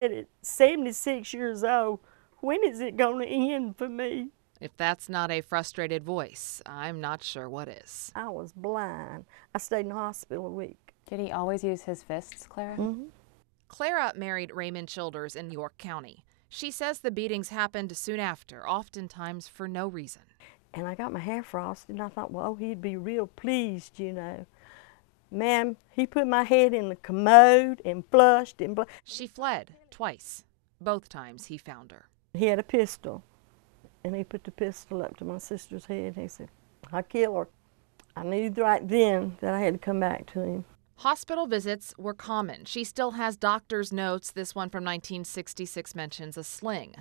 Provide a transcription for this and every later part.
At 76 years old, when is it going to end for me? If that's not a frustrated voice, I'm not sure what is. I was blind. I stayed in the hospital a week. Did he always use his fists, Clara? Mm-hmm. Clara married Raymond Childers in York County. She says the beatings happened soon after, oftentimes for no reason. And I got my hair frosted, and I thought, well, he'd be real pleased, you know. Ma'am, he put my head in the commode and flushed and She fled twice. Both times he found her. He had a pistol, and he put the pistol up to my sister's head. He said, I'll kill her. I knew right then that I had to come back to him. Hospital visits were common. She still has doctor's notes. This one from 1966 mentions a sling.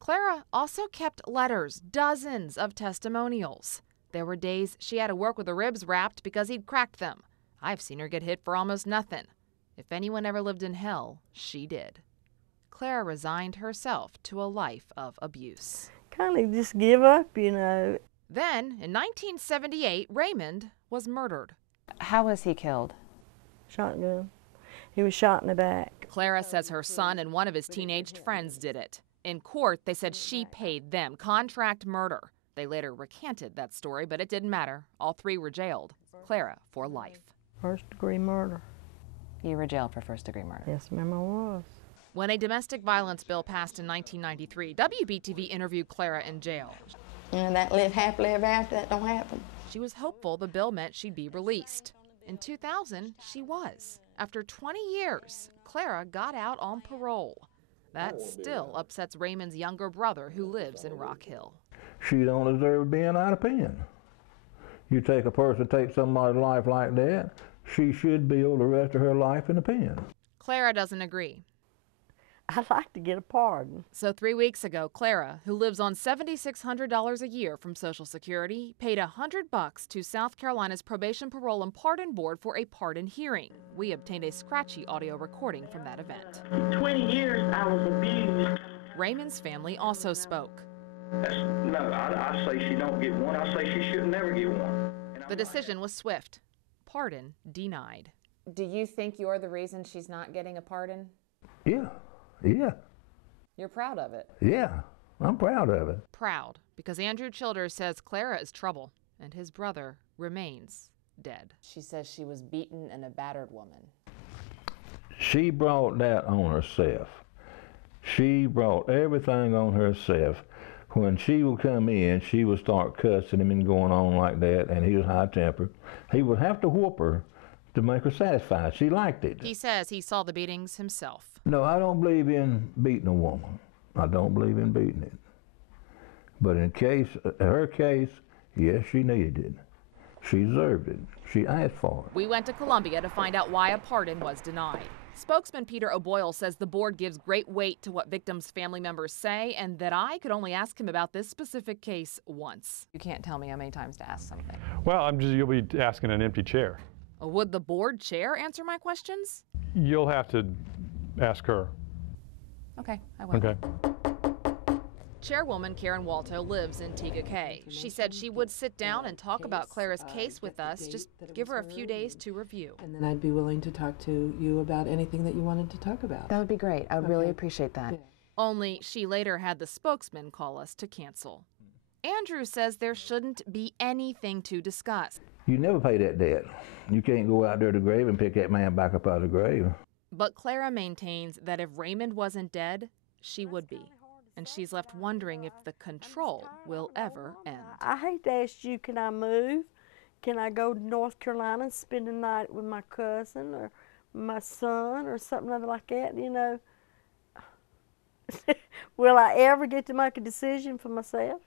Clara also kept letters, dozens of testimonials. There were days she had to work with her ribs wrapped because he'd cracked them. I've seen her get hit for almost nothing. If anyone ever lived in hell, she did. Clara resigned herself to a life of abuse. Kind of just give up, you know. Then, in 1978, Raymond was murdered. How was he killed? Shotgun. He was shot in the back. Clara says her son and one of his teenaged friends did it. In court, they said she paid them. Contract murder. They later recanted that story, but it didn't matter. All three were jailed. Clara for life. First-degree murder. You were jailed for first-degree murder. Yes, ma'am, I was. When a domestic violence bill passed in 1993, WBTV interviewed Clara in jail. And that live happily ever after, that don't happen. She was hopeful the bill meant she'd be released. In 2000, she was. After 20 years, Clara got out on parole. That still upsets Raymond's younger brother, who lives in Rock Hill. She don't deserve being out of pen. You take a person, take somebody's life like that, she should be able the rest of her life in a pen. Clara doesn't agree. I'd like to get a pardon. So 3 weeks ago, Clara, who lives on $7,600 a year from Social Security, paid $100 to South Carolina's Probation, Parole, and Pardon Board for a pardon hearing. We obtained a scratchy audio recording from that event. 20 years I was abused. Raymond's family also spoke. No, I say she don't get one. I say she should never get one. The decision was swift. Pardon denied. Do you think you're the reason she's not getting a pardon? Yeah, yeah, You're proud of it. yeah, I'm proud of it. Proud, because Andrew Childers says Clara is trouble, and his brother remains dead. She says she was beaten and a battered woman. She brought that on herself. She brought everything on herself. When she would come in, she would start cussing him and going on like that, and he was high-tempered. He would have to whoop her to make her satisfied. She liked it. He says he saw the beatings himself. No, I don't believe in beating a woman. I don't believe in beating it. But in her case, yes, she needed it. She deserved it. She asked for it. We went to Columbia to find out why a pardon was denied. Spokesman Peter O'Boyle says the board gives great weight to what victims' family members say, and that I could only ask him about this specific case once. You can't tell me how many times to ask something. Well, you'll be asking an empty chair. Would the board chair answer my questions? You'll have to ask her. Okay, I will. Okay. Chairwoman Karen Walto lives in Tegakay. She said she would sit down and talk about Clara's case with us, just give her a few days to review. And then I'd be willing to talk to you about anything that you wanted to talk about. That would be great. I would really appreciate that. Yeah. Only she later had the spokesman call us to cancel. Andrew says there shouldn't be anything to discuss. You never pay that debt. You can't go out there to the grave and pick that man back up out of the grave. But Clara maintains that if Raymond wasn't dead, she would be. And she's left wondering if the control will ever end. I hate to ask you, can I move? Can I go to North Carolina and spend the night with my cousin or my son or something other like that, you know? Will I ever get to make a decision for myself?